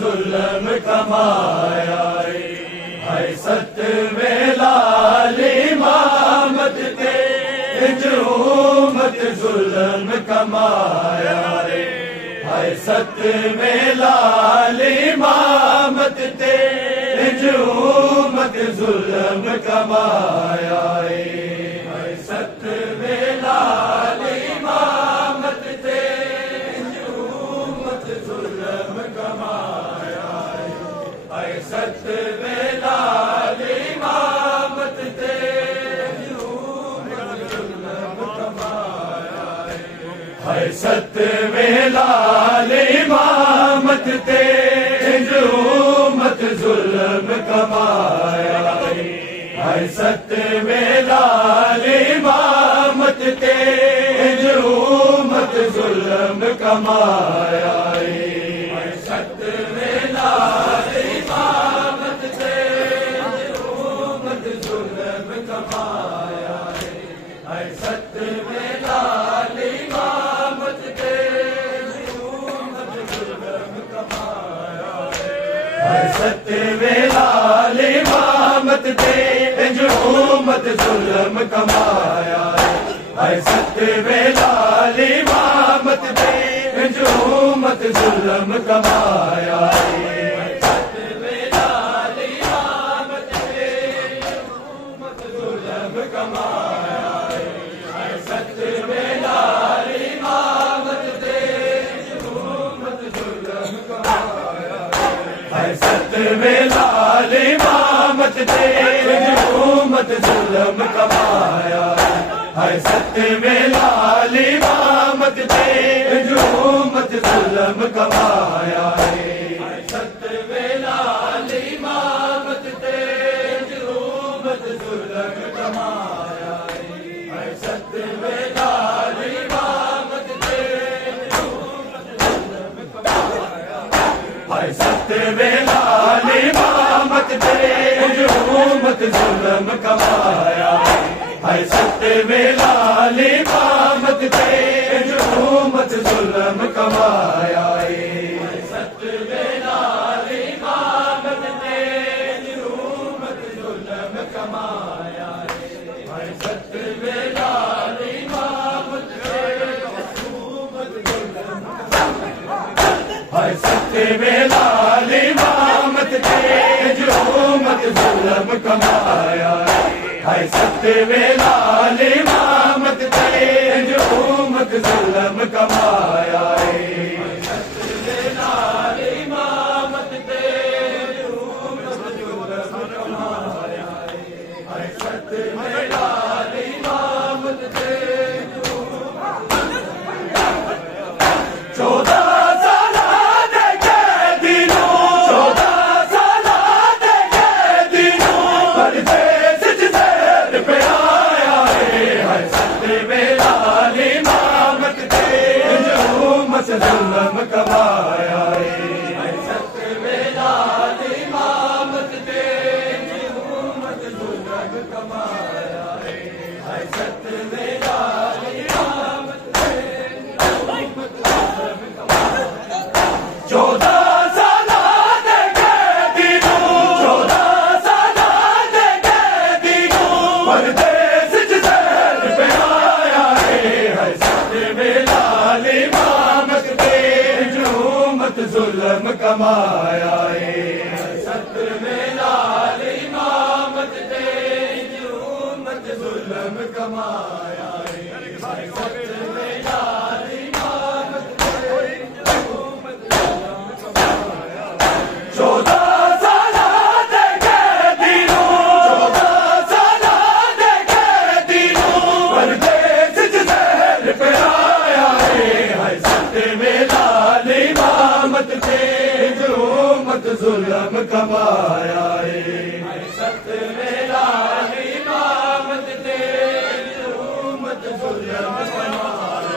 जुल्म कमाया है सत वेला इमामत ते उम्मत जुल्म कमाया है सत वेला इमामत ते उम्मत जुल्म कमाया है सत वेला इमामत ते उम्मत जुल्म कमाया सत वेला इमामत ते जुल्म कमाया है सत वेला इमामत ते उम्मत जुल्म कमाया है सत वेला इमामत ते उम्मत जुल्म कमाया है सत वेला इमामत ते उम्मत जुल्म कमाया है सत वेला इमामत ते उम्मत जुल्म कमाया है सत वेला इमामत ते उम्मत जुल्म कमाया है सत वेला इमामत ते उम्मत जुल्म कमाया सत वेला इमामत ते उम्मत जुल्म कमाया है सत वेला इमामत ते उम्मत जुल्म कमाया है सत वेला इमामत ते उम्मत जुल्म कमाया है सत वेला इमामत ते उम्मत जुल्म कमाया है सत वेला इमामत ते उम्मत जुल्म कमाया है सत वेला इमामत ते उम्मत जुल्म कमाया है सत वेला इमामत ते उम्मत जुल्म कमाया है सत वेला इमामत ते उम्मत जुल्म कमाया है सत वेला इमामत ते उम्मत जुल्म कमाया है सत वेला इमामत ते उम्मत जुल्म है सत वेला इमामत ते उम्मत जुल्म कमाया है सत वेला इमामत ते उम्मत जुल्म कमाया है सत वेला इमामत ते उम्मत जुल्म कमाया है सत वेला इमामत ते 14 जुल्म कमाया है सत वेला इमामत ते उम्मत जुल्म कमाया है सत वेला इमामत ते उम्मत जुल्म कमाया 14 साल दे कैदीनू 14 साल दे कैदीनू परदेस च ज़हर पिलाया है सत वेला इमामत उम्मत जुल्म कमाया है सत वेला इमामत ते उम्मत जुल्म कमाया है सत वेला इमामत ते उम्मत जुल्म कमाया 14 साल दे कैदीनू 14 साल दे कैदीनू परदेस च ज़हर पिलाया है सत वेला इमामत ते उम्मत जुल्म कमाया है सत वेला इमामत ते उम्मत जुल्म कमाया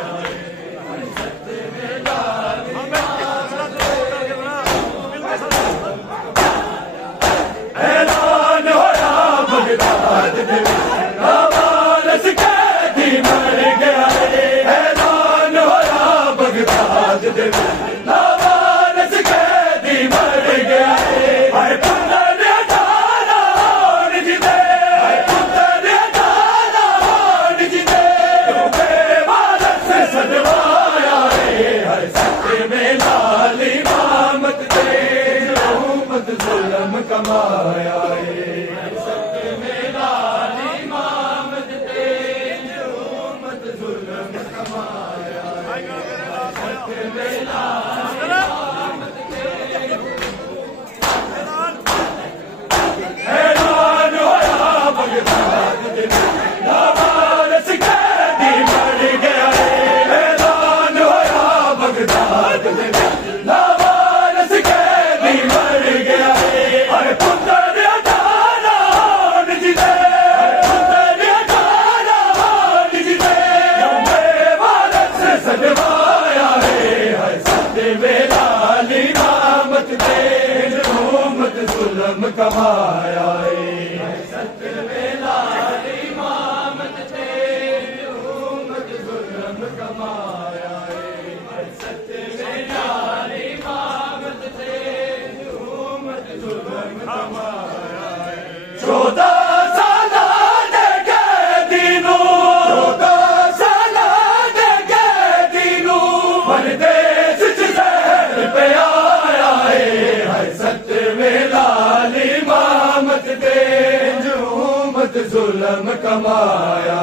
मत जुल्म कमाया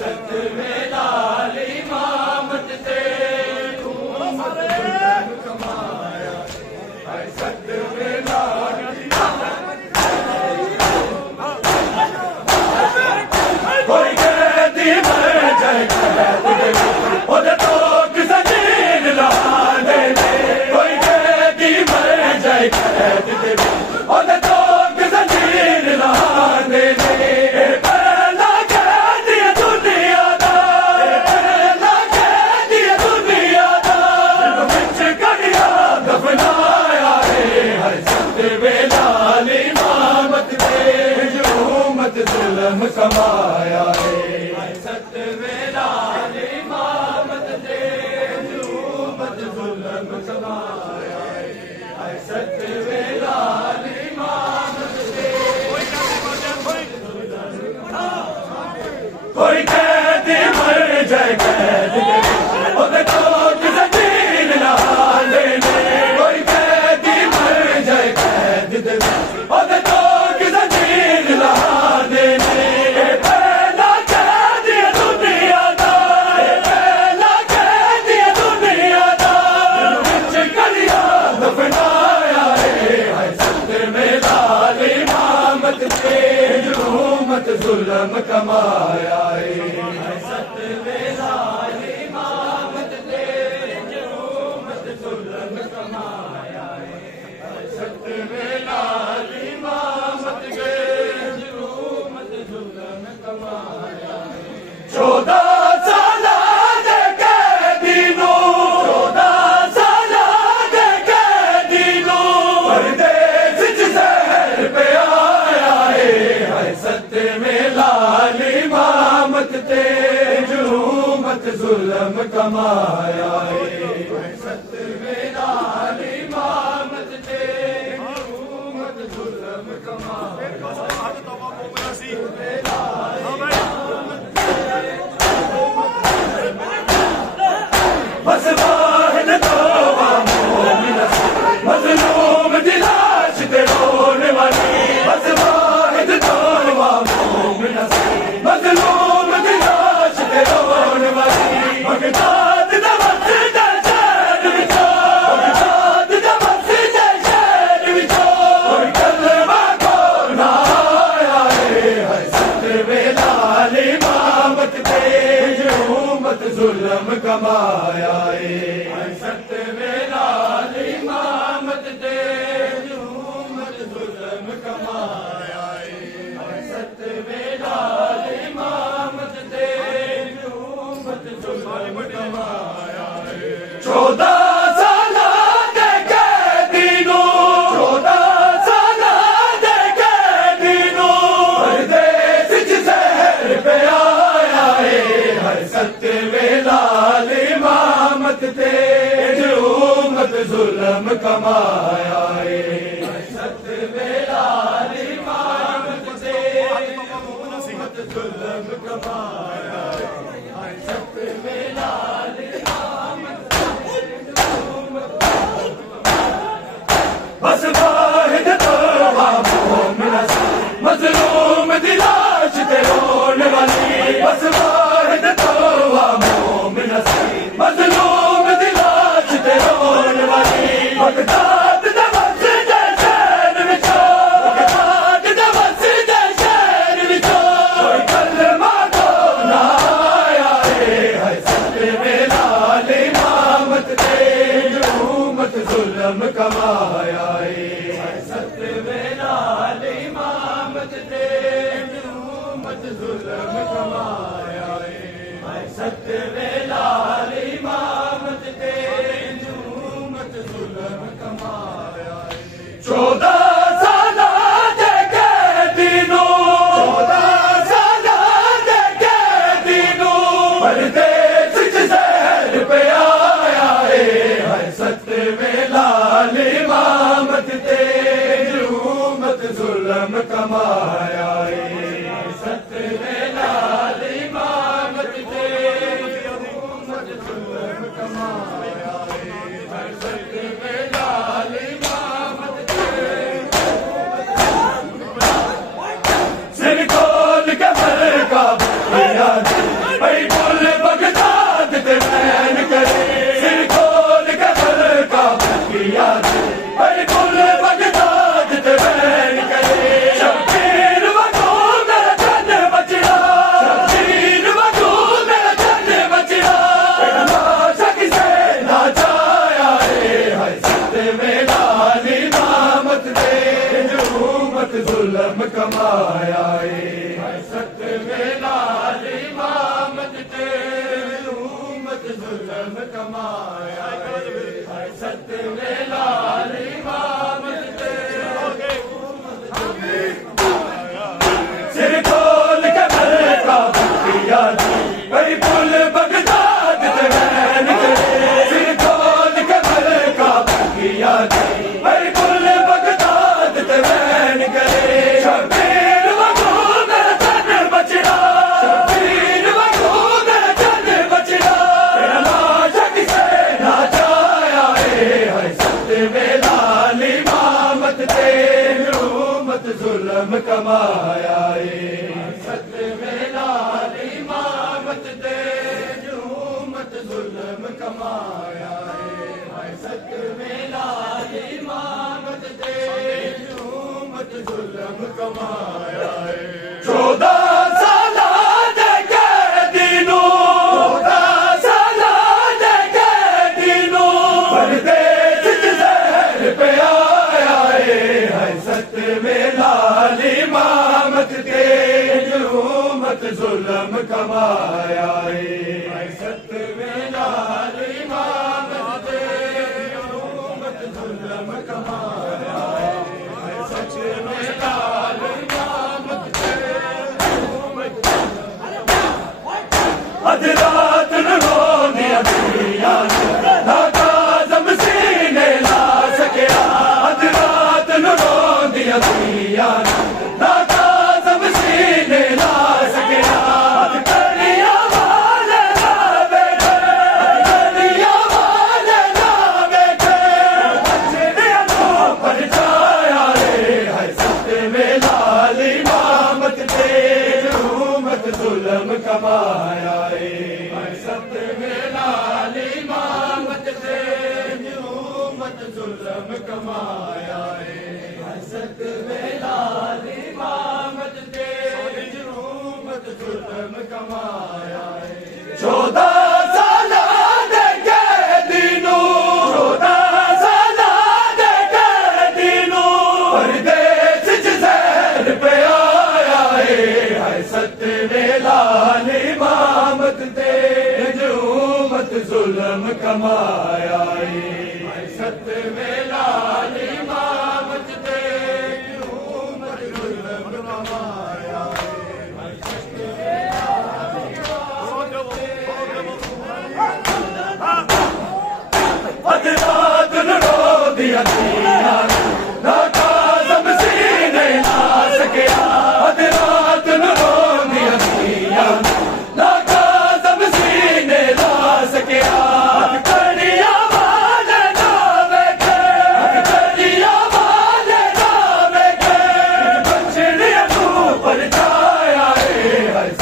सत में लाल इमामत ते तू मत जुल्म कमाया सत में लाल कोई कैदी मर जाए ओदे तो किसे जीन लहा दे कोई कैदी मर जाए ओदे तो किसे जीन लहा दे पहला कैदी दुनिया दा पहला कैदी दुनिया दा बिच कड़िया दफनाया हर सत वेला इमामत ते मत जुल्म कमाया सत वेला इमामत ते मत जुल्म कमाया सत वेला इमामत ते कोई कैदी मर जाए कैद ओदे तो किसे जीन लहा देने कोई कैदी मर जाए कैद ओदे तो किसे जीन लहा देने पहला कैदी दुनिया दा पहला कैदी दुनिया दा बिच कलिया दफनाया सत में लाल इमामत ते मत जुल्म कमाया सत में लाल इमामत ते मत जुल्म कमाया सत में लाल इमामत के मत जुल्म कमाया 14 साल दे कैदी नू 14 साल दे कैदी नू परदेस च ज़हर पे आया सत में लाल इमामत ते मत जुल्म कमाया सत में लाल इमामत ते मत जुल्म कमाया बस वाहिद तौबा मोमिन मज़लूम दी लाश ते रोने वाली बस वाहिद तौबा मोमिन मज़लूम दी लाश ते रोने वाली बगदाद दा मस्जिद शहर विचो बगदाद दा मस्जिद शहर विचो कोई कलमा को ना आया सत वेला इमामत ते मत जुल्म कमाया सत वेला इमामत ते मत जुल्म कमाया सत वेला इमामत ते मत जुल्म कमाया 14 साल दे कैदी नू 14 साल दे कैदी नू परदेस च ज़हर पे आया सत वेला इमामत ते मत जुल्म कमाया सत वेला इमामत ते मत जुल्म कमाया सत वेला बस वाहिद तौबा मोमिन मज़लूम दी लाश ते रोने वाली बस वाहिद तौबा मोमिन मज़लूम दी लाश ते रोने वाली बगदाद दा मस्जिद शहर विचो बगदाद दा मस्जिद शहर विचो कोई कलमा को ना आया सत वेला इमामत ते मत जुल्म कमाया सत वेला इमामत ते मत जुल्म कमाया सत वेला इमामत ते मत जुल्म कमाया 14 साल दे कैदी नू 14 साल दे कैदी नू परदेस च ज़हर पे आया सत वेला इमामत ते मत जुल्म कमाया सत वेला इमामत ते कमाया सत में लाल इमामत ते उम्मत जुल्म कमाया सत में लाल इमामत ते सिर खोल के मलका किया बड़ी पुल बगदाद ते निकले सिर खोल के मलका किया बड़ी पुल बगदाद ते निकले शबीर वगू मेरा चन बचड़ा शबीर वगू मेरा चन बचड़ा लाश किसे ना जाया सत में लाल इमामत ते उम्मत जुल्म कमाया सत में लाल इमामत ते उम्मत जुल्म कमाया सत में लाल इमामत ते उम्मत जुल्म कमाया 14 साल देखे दिनों 14 साल देखे दिनों परदेस जहर पे आया सत में लाल इमामत ते उम्मत जुल्म कमाया सत में लाल इमामत ते उम्मत जुल्म कमाया सत में लाल इमामत ते अध रात न रोने दुनिया ना काज़म सीने ला सकिया अध रात न रोने दुनिया ना काज़म सीने ला सकिया कलिया वाले ना बैठे कलिया वाले ना बैठे बचड़िया तो पर छाया सत में लाल इमामत ते उम्मत जुल्म कमाया सत में लाल इमामत ते उम्मत जुल्म कमाया सत में लाल इमामत ते उम्मत जुल्म कमाया 14 साल देखे दिनों 14 साल देखे दिनों परदेस जहर पे आया सत में लाल इमामत ते उम्मत जुल्म कमाया सत में लाल इमामत ते उम्मत जुल्म कमाया अध रात न रो दिया ना काज़म सीने ला सकिया अध रात न रो दिया ना काज़म सीने ला सकिया कलिया वाले ना बैठे कलिया वाले ना बैठे बचड़िया तू पर छाया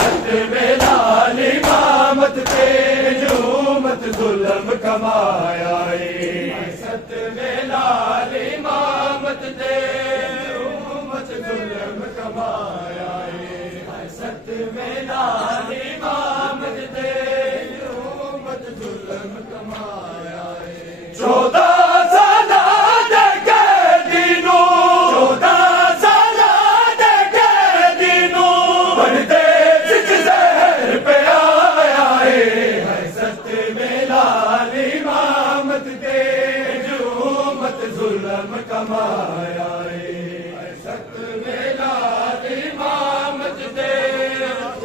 सत में लाल इमामत ते उम्मत जुल्म कमाया सत में लाल इमामत ते उम्मत जुल्म कमाया सत में लाल इमामत ते उम्मत जुल्म कमाया 14 साल देखे दिनों 14 साल देखे दिनों परदेस जहर पे आया सत में लाल इमामत ते उम्मत जुल्म कमाया सत में लाल इमामत ते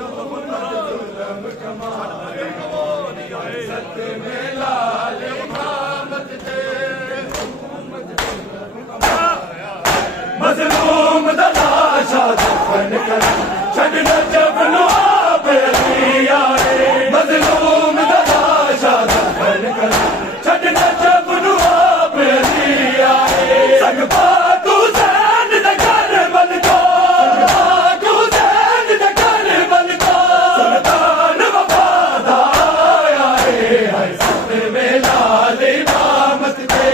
उम्मत जुल्म कमाया सत में लाल इमामत ते उम्मत जुल्म कमाया मज़लूम दा लाशा दफन कर छड्डना जबन आप लिया मज़लूम दा लाशा दफन कर छड्डना जबन आप लिया संग पाकू ज़ैन दा घर बन को पाकू ज़ैन दा घर बन को सुल्तान वफादार आया सत में लाल इमामत ते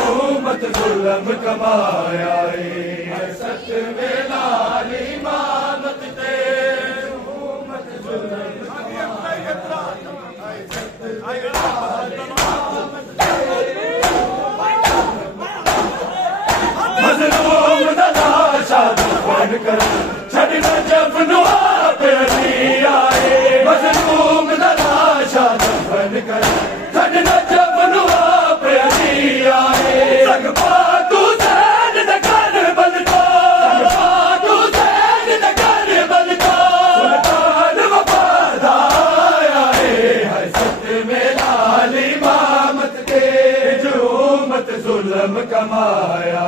उम्मत जुल्म कमाया सत में लाल इमामत ते कमाया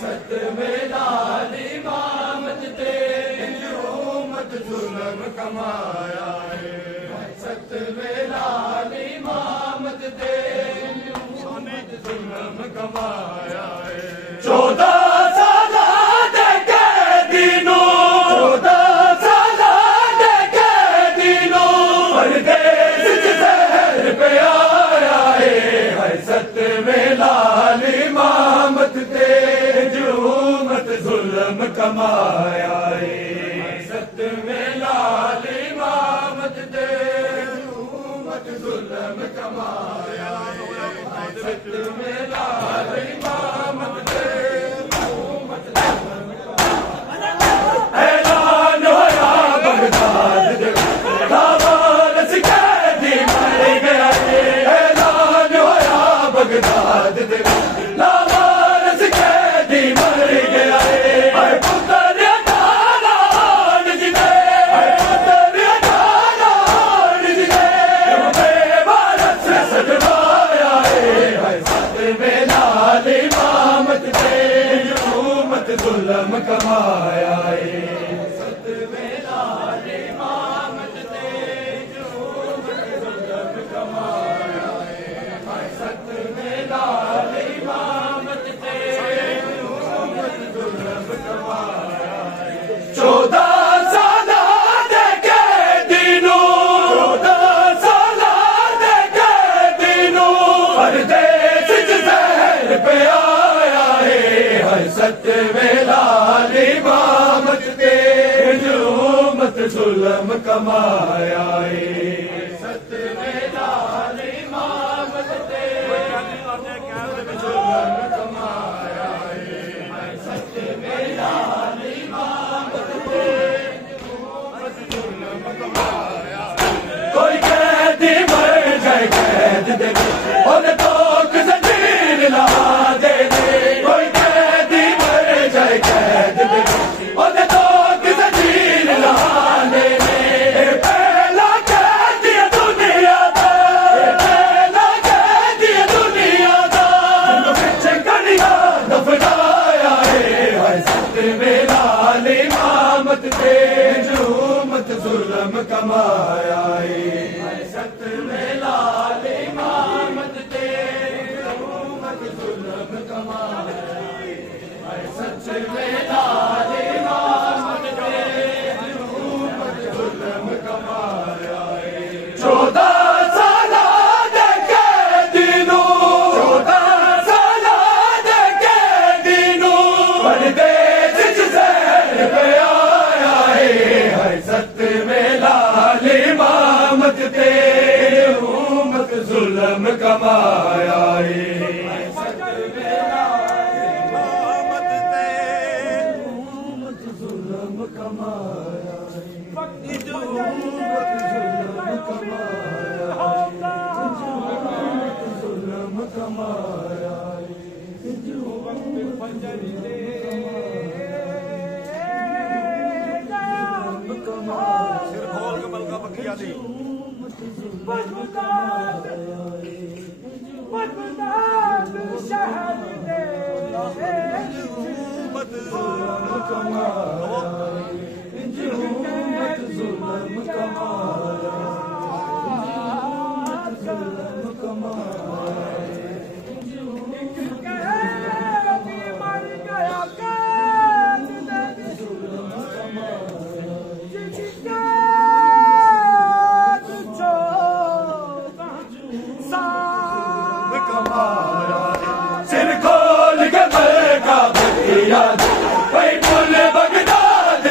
सत में लाल इमामत ते उम्मत जुल्म कमाया सत में लाल इमामत ते उम्मत जुल्म कमाया 14 साल दे कैदीनों 14 साल दे कैदीनों परदेस च ज़हर पे आया है सत में लाल इमामत ते उम्मत जुल्म कमाया सत में लाल इमामत ते उम्मत जुल्म कमाया सत में लाल इमामत ते उम्मत जुल्म कमाया ऐलान होया बगदाद दे लावाल कैदी मर गया ऐलान होया बगदाद दे लावाल कैदी मर गया पुत्र अठान जिने पुत्र अठान जिने बेवारस से सजवाया सत में लाल इमामत ते उम्मत जुल्म कमाया सत में लाल इमामत ते उम्मत जुल्म कमाया सत में लाल इमामत ते उम्मत जुल्म कमाया 14 साल दे कैदीनों 14 साल दे कैदीनों परदेस च ज़हर पे आया है सत में लाल इमामत ते उम्मत जुल्म कमाया सत में लाल इमामत ते जुल्म कमाया सत में लाल इमामत ते उम्मत जुल्म कमाया कोई कैदी मर जाए कैद दे और तोक ज़ंजीर लहा दे कोई कैदी मर जाए कैद दे और तोक ज़ंजीर लहा दे पहला कैदी दुनिया दा पहला कैदी दुनिया दा बिच कड़िया दफनाया है सत में लाल इमामत ते उम्मत जुल्म कमाया सत में लाल इमामत ते उम्मत जुल्म कमाया सच में लाल इमामत ते उम्मत जुल्म कमाया 14 साल दे कैदीनों 14 साल दे कैदीनों परदेस च ज़हर पे आया है सत में लाल इमामत ते उम्मत जुल्म कमाया सत में लाल इमामत ते उम्मत जुल्म कमाया उम्मत जुल्म कमाया उम्मत जुल्म कमाया सिर खोल के बलका बकिया दी बगदाद शहर दे उम्मत जुल्म कमाया उम्मत जुल्म कमाया उम्मत जुल्म कमाया मर गया कैद दे जुल्म कमाया सिर खोल के बलका बकिया दे भाई पुल बगदाद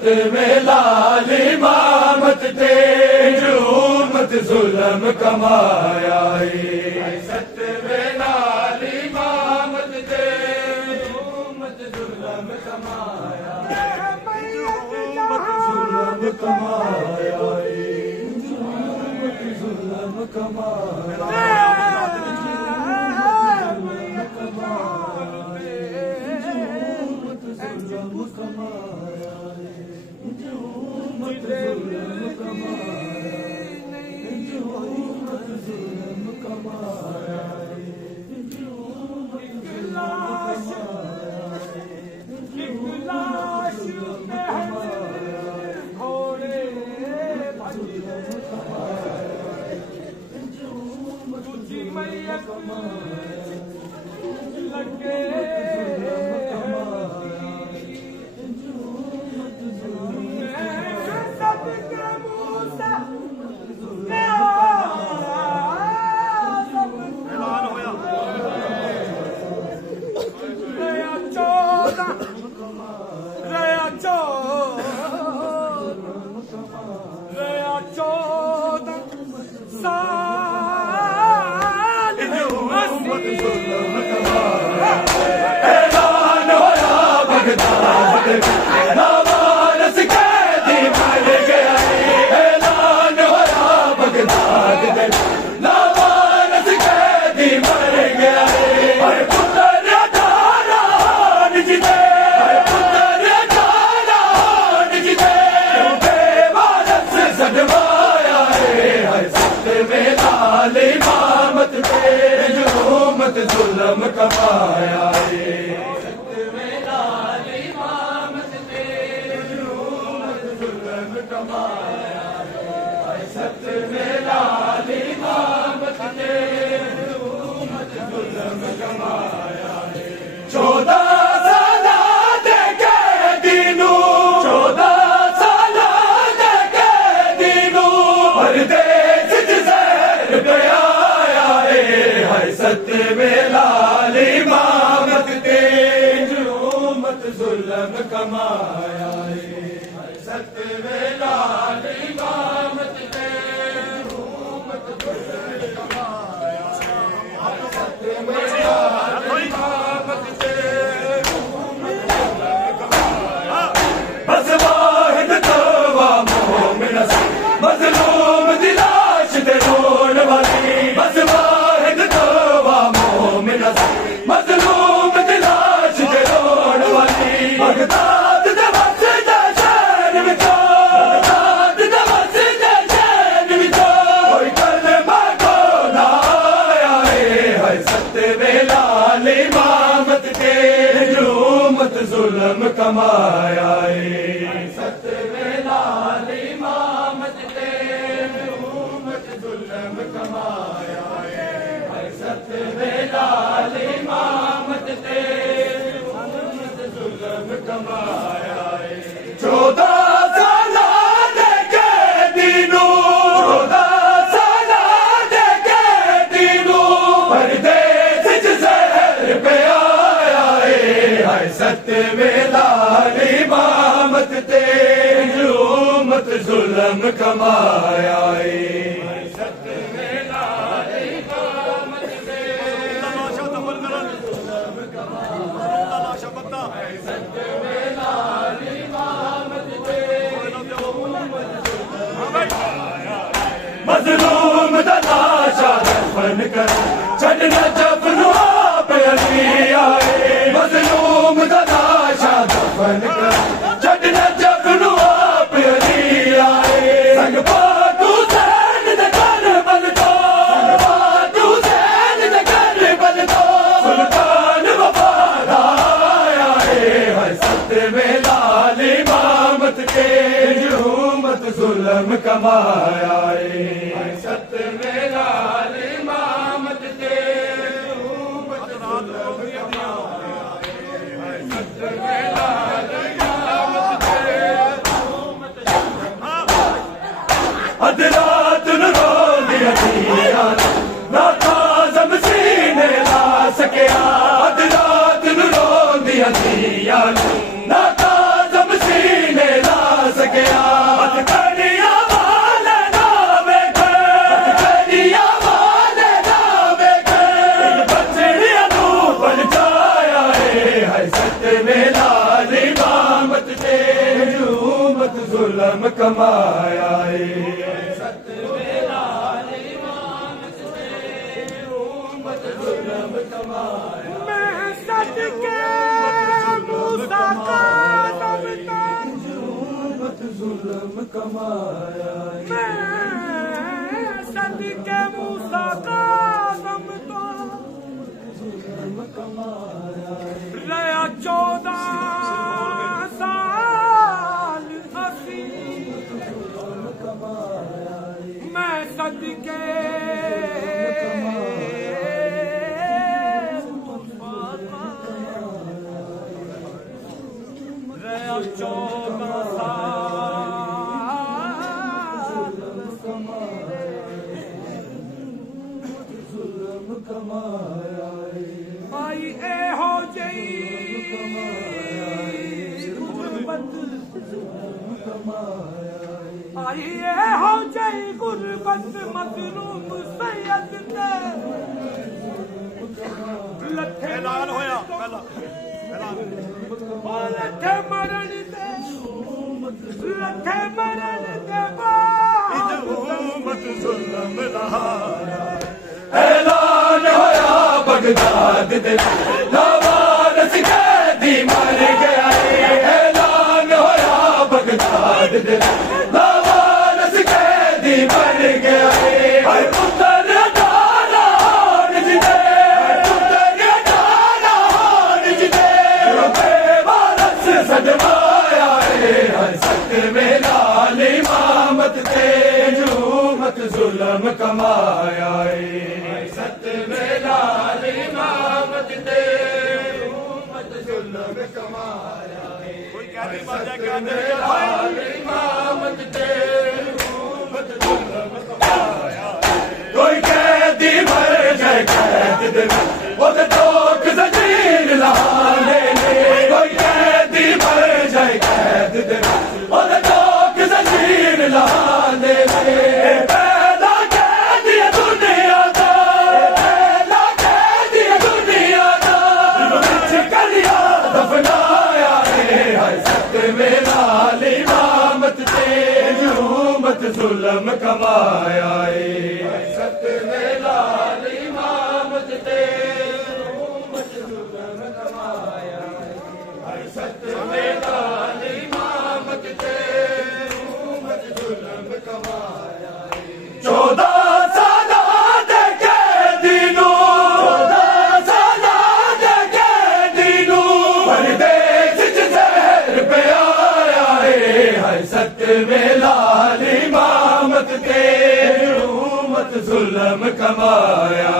सतवें लाल इमामत ते उम्मत जुल्म कमाया है। सतवें लाल इमामत ते उम्मत जुल्म कमाया है। जुल्म कमाया है। जुल्म कमाया जुल्म कमाया है। सतवें लाल इमामत ते उम्मत जुल्म कमाया है। सतवें लाल इमामत ते उम्मत जुल्म कमाया है। 14 साल दे कैदीनू 14 साल दे कैदीनू परदेस च ज़हर पियाया है। सतवें लाल इमामत ते उम्मत जुल्म कमाया है। सतवें लाल इमामत ते उम्मत जुल्म कमाया है। सतवें लाल इमामत ते उम्मत जुल्म कमाया है। बस वाहिद तवा मोमिन मज़लूम दी लाश ते रोण वाली बस मज़लूम दी लाश ते रोण वाली बगदाद दे मस्जिद शहर विचों बगदाद दे मस्जिद शहर विचों कोई कलमा को ना आया है। सतवें लाल इमामत ते उम्मत जुल्म कमाया है। सतवें लाल इमामत ते उम्मत जुल्म कमाया है। सतवें लाल इमामत ते उम्मत जुल्म कमाया है। 14 साल दे कैदीनू 14 साल दे कैदीनू परदेस च ज़हर पियाया है। सतवें लाल इमामत ते उम्मत जुल्म कमाया है। सतवें लाल इमामत ते सतवें लाल इमामत ते मज़लूम दा लाशा दफन कर छड्डना जफन आप अली आए। मज़लूम दा लाशा दफन कर छड्डना जफन आप अली आए। संग पाक हुसैन दे करबल तो संग पाक हुसैन दे करबल तो सुल्तान वफादार आए। सतवें लाल इमामत के उम्मत जुल्म कमाया है। सतवें लाल इमामत के उम्मत जुल्म कमाया है। सतवें लाल इमामत के उम्मत अदरात न रो दिया ना काज़म सीने ला सकिया। अदरात न रो दिया ना काज़म सीने ला कमाया है मैं सदके मूसा का जुल्म कमाया मैं सदके मूसा का जुल्म कमाया रया 14 साल हसी मैं सदके रया 14 आई ए हो जई गुरबत आई ए हो जई गुरबत मजलूम सैयद ने लथे ऐलान होया पहला लथे मरण दे लथे मरण दे बाद हुकूमत जुल्म लहाया ऐलान होया बगदाद दे लावारस कैदी मर गया ऐलान होया बगदाद दे लावारस कैदी मर गया हर पुत्र डाला जिदे पुत्र डाला जिदे बेवारस सदवाया हर सख्त में लाल इमामत ते जुमत जुल्म कमाया सत में लाल इमामत ते जुमत जुल्म कमाया कोई कहती बात है क्या लाल इमामत ते जुमत जुल्म कमाया कोई कैदी मर जाए कैद दे वो तो टोक जंजीर लहाने कोई कैदी मर जाए कैद दे वो तो टोक जंजीर लहाने पहला कैदी दुनिया दा पहला कैदी दुनिया दा बिच कलिया दफनाया हर सख्त में लाल इमामत ते जुमत जुल्म कमाया सख्त में लाल इमामत ते जुमत जुल्म कमाया सख्त में लाल इमामत ते जुमत जुल्म कमाया 14 साल दे कैदी नूं 14 साल दे कैदी नूं परदेस च ज़हर पियाया हर सख्त में लाल इमामत ते जुमत जुल्म कमाया